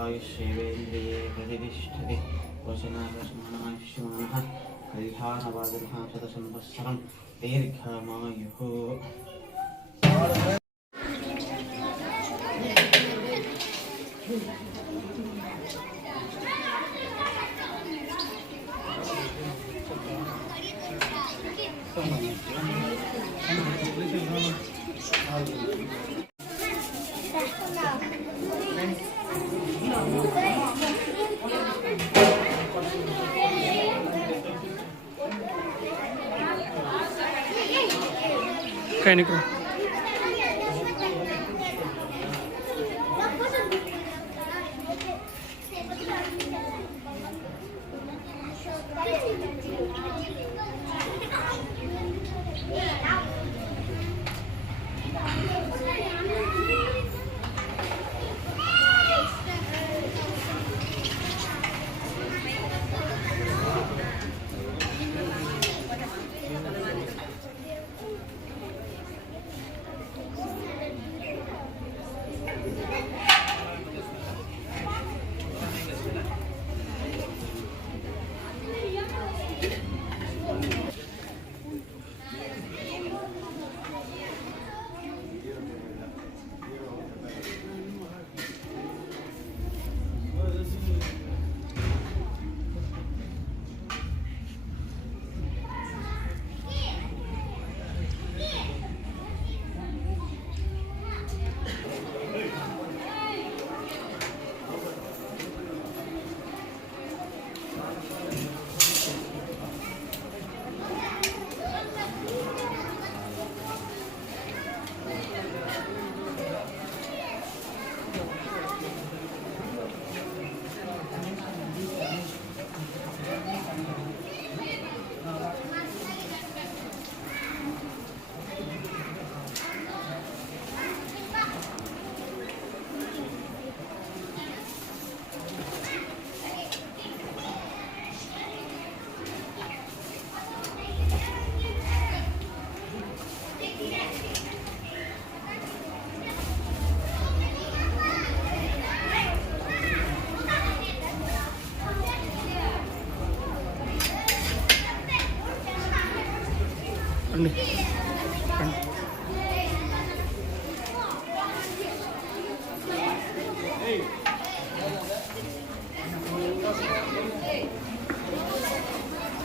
आयुष्येवेन्द्रिये प्रतिष्ठते वचनायुष्मानः कल्हानवादुर्हां शतसंवत्सरं दीर्घमायुः। काही नाही करू.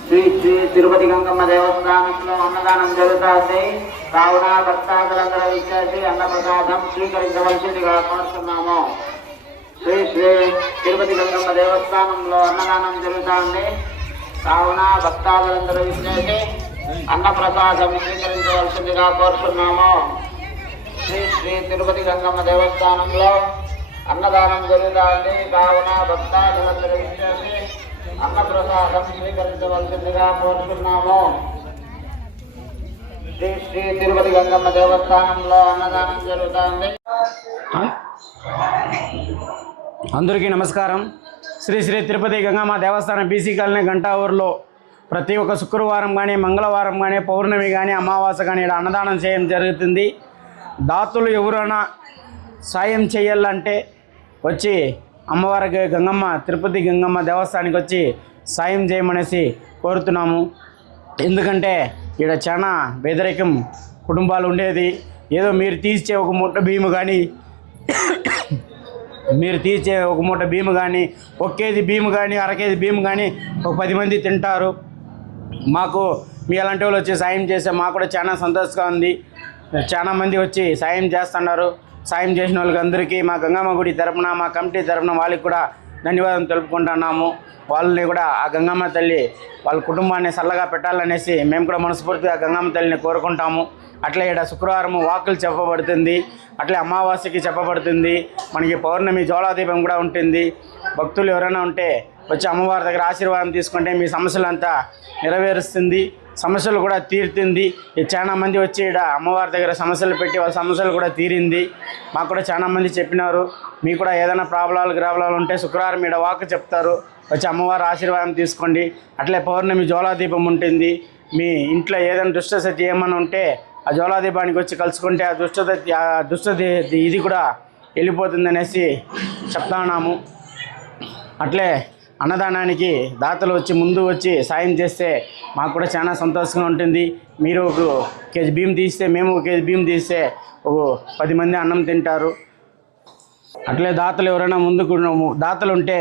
శ్రీ శ్రీ తిరుపతి గంగమ్మ దేవస్థానంలో అన్నదానం జరుగుతుంది. కావున భక్తాదులందరూ ఇచ్చేసి అన్నప్రసాదం స్వీకరించవలసిందిగా కోరుతున్నాము. శ్రీ శ్రీ తిరుపతి గంగమ్మ దేవస్థానంలో అన్నదానం జరుగుతుంది. కావున భక్తాదులందరూ ఇచ్చేసి అన్నప్రసాదం స్వీకరించవలసిందిగా కోరుతున్నాము. శ్రీ శ్రీ తిరుపతి గంగమ్మ దేవస్థానంలో అన్నదానం జరుగుతుంది. కావున భక్తాదులందరూ ఇచ్చేసి అన్నప్రసాదం స్వీకరించవలసిందిగా కోరుతున్నాము. శ్రీ శ్రీ తిరుపతి గంగమ్మ దేవస్థానంలో అన్నదానం జరుగుతుంది. అందరికీ నమస్కారం. శ్రీ శ్రీ తిరుపతి గంగమ్మ దేవస్థానం బీసీ కాలనీ గంటా ఊరిలో ప్రతి ఒక్క శుక్రవారం కానీ మంగళవారం కానీ పౌర్ణమి కానీ అమావాస్య కానీ ఇక్కడ అన్నదానం చేయడం జరుగుతుంది. దాతలు ఎవరైనా సాయం చేయాలంటే వచ్చి అమ్మవారికి గంగమ్మ తిరుపతి గంగమ్మ దేవస్థానానికి వచ్చి సాయం చేయమనేసి కోరుతున్నాము. ఎందుకంటే ఇక్కడ చాలా పేదరికం కుటుంబాలు ఉండేది. ఏదో మీరు తీసే ఒక మూట బియ్యం కానీ ఒక కేజీ బియ్యం కానీ అర కేజీ బియ్యం కానీ ఒక 10 మంది తింటారు. మాకు మీ అలాంటి వాళ్ళు వచ్చి సాయం చేస్తే మాకు కూడా చాలా సంతోషంగా ఉంది. చాలా మంది వచ్చి సాయం చేస్తున్నారు. సాయం చేసిన వాళ్ళకి అందరికీ మా గంగమ్మ గుడి తరపున మా కమిటీ తరపున వాళ్ళకి కూడా ధన్యవాదం తెలుపుకుంటున్నాము. వాళ్ళని కూడా ఆ గంగమ్మ తల్లి వాళ్ళ కుటుంబాన్ని చల్లగా పెట్టాలనేసి మేము కూడా మనస్ఫూర్తిగా గంగమ్మ తల్లిని కోరుకుంటాము. అట్లే ఇక్కడ శుక్రవారం వాకులు చెప్పబడుతుంది, అట్లే అమావాస్యకి చెప్పబడుతుంది, మనకి పౌర్ణమి జ్వాలాదీపం కూడా ఉంటుంది. భక్తులు ఎవరైనా ఉంటే వచ్చి అమ్మవారి దగ్గర ఆశీర్వాదం తీసుకుంటే మీ సమస్యలంతా నెరవేరుస్తుంది, సమస్యలు కూడా తీరుతుంది. చాలా మంది వచ్చి ఇక్కడ అమ్మవారి దగ్గర సమస్యలు పెట్టి వాళ్ళ సమస్యలు కూడా తీరింది. మాకు కూడా చాలా మంది చెప్పినారు, మీకు కూడా ఏదైనా ప్రాబ్లాలు ఉంటే శుక్రవారం ఇక్కడ వాక్ చెప్తారు, వచ్చి అమ్మవారి ఆశీర్వాదం తీసుకోండి. అట్లే పౌర్ణమి జ్వాలాదీపం ఉంటుంది. మీ ఇంట్లో ఏదైనా దుష్టశక్తి ఏమైనా ఉంటే ఆ జ్వాలాదీపానికి వచ్చి కలుసుకుంటే ఆ దుష్టది ఇది కూడా వెళ్ళిపోతుంది అనేసి చెప్తా ఉన్నాము. అట్లే అన్నదానానికి దాతలు వచ్చి ముందు వచ్చి సాయం చేస్తే మాకు కూడా చాలా సంతోషంగా ఉంటుంది. మీరు ఒక కేజీ బియ్యం తీస్తే మేము ఒక కేజీ బియ్యం తీస్తే ఒక 10 మంది అన్నం తింటారు. అట్లే దాతలు ఎవరైనా దాతలు ఉంటే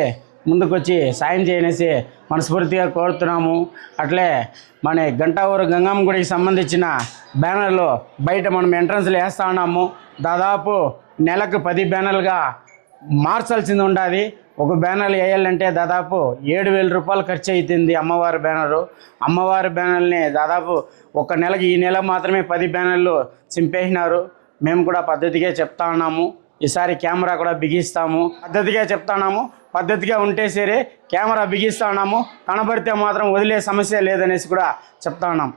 ముందుకు వచ్చి సాయం చేయనేసి మనస్ఫూర్తిగా కోరుతున్నాము. అట్లే మన గంటా ఊరు గంగమ్మ గుడికి సంబంధించిన బ్యానర్లు బయట మనం ఎంట్రన్స్లో వేస్తూ ఉన్నాము. దాదాపు నెలకు 10 బ్యానర్లుగా మార్చాల్సింది ఉండాలి. ఒక బ్యానర్లు వేయాలంటే దాదాపు 7,000 రూపాయలు ఖర్చు అవుతుంది. అమ్మవారి బ్యానర్ని దాదాపు ఒక నెలకి ఈ నెల మాత్రమే 10 బ్యానర్లు చింపేసినారు. మేము కూడా పద్ధతిగా చెప్తా ఉన్నాము. ఈసారి కెమెరా కూడా బిగిస్తాము. పద్ధతిగా ఉంటే సరే కెమెరా బిగిస్తా ఉన్నాము. కనబడితే మాత్రం వదిలే సమస్య లేదనేసి కూడా చెప్తా ఉన్నాం.